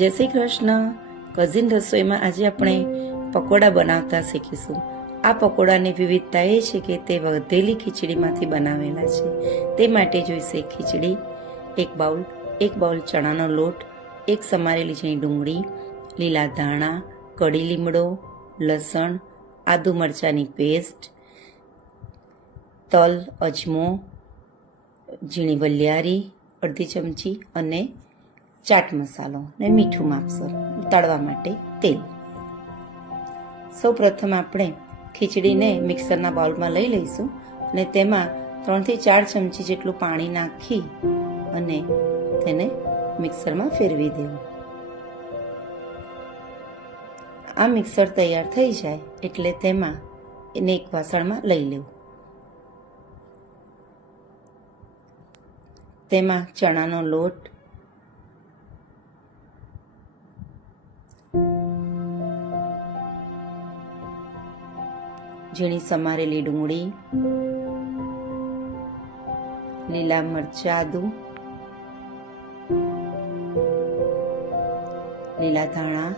જય શ્રી કૃષ્ણ. કઝિન રસોઈમાં આજે આપણે પકોડા બનાવતા શીખીશું. આ પકોડાની વિવિધતા એ છે કે તે વધેલી ખીચડીમાંથી બનાવેલા છે. તે માટે જોઈશે ખીચડી, એક બાઉલ ચણાનો લોટ, એક સમારેલી ઝીણી ડુંગળી, લીલા ધાણા, કડી લીમડો, લસણ, આદુ મરચાંની પેસ્ટ, તલ, અજમો, ઝીણી વલિયારી અડધી ચમચી અને ચાટ મસાલો ને મીઠું માપસર. તળવા માટે તેલ. સૌ પ્રથમ આપણે ખીચડીને મિક્સરના બાઉલમાં લઈ લઈશું અને તેમાં 3 થી 4 ચમચી જેટલું પાણી નાખી અને તેને મિક્સરમાં ફેરવી દેવું. આ મિક્સર તૈયાર થઈ જાય એટલે તેમાં એને એક વાસણમાં લઈ લેવું. તેમાં ચણાનો લોટ, ઝીણી સમારેલી ડુંગળી, લીલા મરચાં, આદુ, લીલા ધાણા,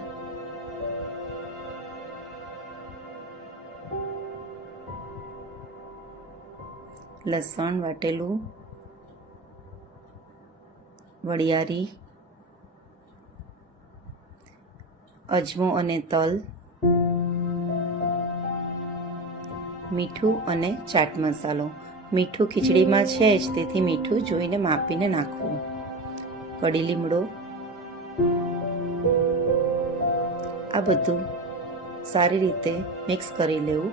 લસણ વાટેલું, વરિયાળી, અજમો અને તલ, મીઠું અને ચાટ મસાલો. મીઠું ખીચડીમાં છે જ, તેથી મીઠું જોઈને માપીને નાખવું. કડી લીમડો. આ બધું સારી રીતે મિક્સ કરી લેવું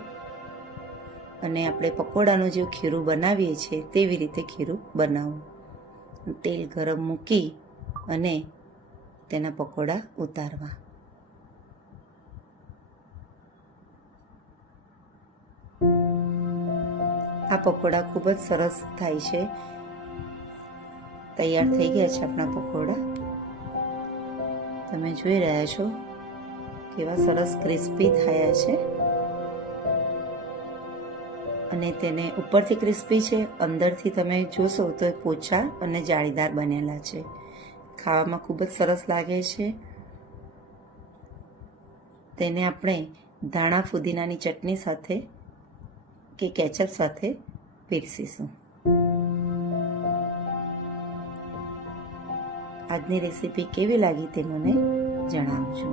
અને આપણે પકોડાનું જે ખીરું બનાવીએ છીએ તેવી રીતે ખીરું બનાવવું. તેલ ગરમ મૂકી અને તેના પકોડા ઉતારવા. આ પકોડા ખૂબ જ સરસ થાય છે. તૈયાર થઈ ગયા છે આપણા પકોડા. તમે જોઈ રહ્યા છો કેવા સરસ ક્રિસ્પી થયા છે અને તેને ઉપરથી ક્રિસ્પી છે, અંદરથી તમે જોશો તો પોચા અને જાળીદાર બનેલા છે. ખાવામાં ખૂબ જ સરસ લાગે છે. તેને આપણે ધાણા ફુદીનાની ચટણી સાથે કે કેચઅપ સાથે પીરસીશું. આજની રેસીપી કેવી લાગી તે મને જણાવજો.